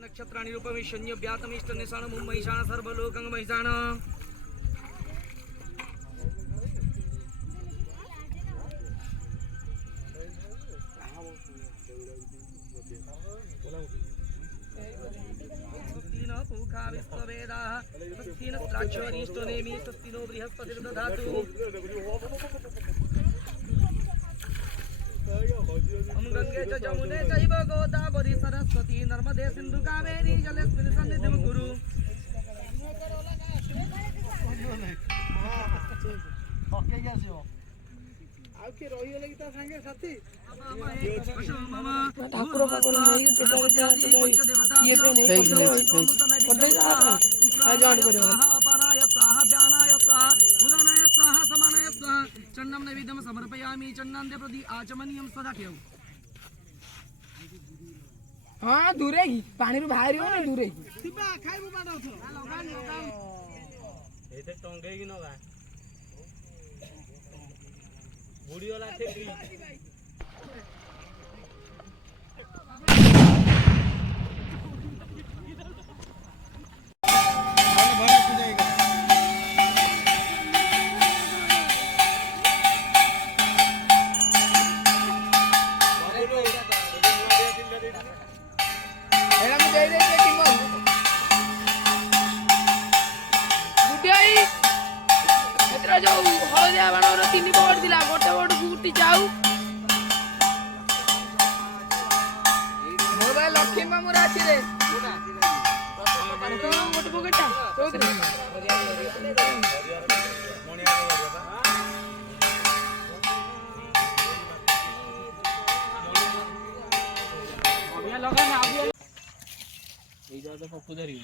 नक्षत्राणि रूपमेशन्य व्यातमिष्ट निशाण मुम्मैशाण सर्वलोकं महिषाण स्वस्तिन पूखा विश्ववेदाः स्वस्तिन द्राक्षोऽरिष्टो नेमि स्वस्तिनो बृहस्पतिर्दधातु हम गंगे च जमुने चैव गोदावरी सरस्वती नर्मदे सिंधु कावेरी जलेस्मिन् सन्निधिं कुरु ठाकुर पाकुर नहीं ये पे नहीं चन्नम नैवेद्यम समर्पयामि चन्नंदे प्रति आचमनीयम सदा केव हां दूरे ही पानी रो बाहर हो ना दूरे सिबा खाइबो बाडो छ लगान एते टंगे कि नगा बुढ़ी वाला ठेकी जो हलदिया बाण तीन बोर्ड दिला गोटे बोर्ड गुटी जाऊ मोबाइल लक्ष्मी मामू राशि रे गोटे पकेटा पप्पू धरी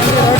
Oh,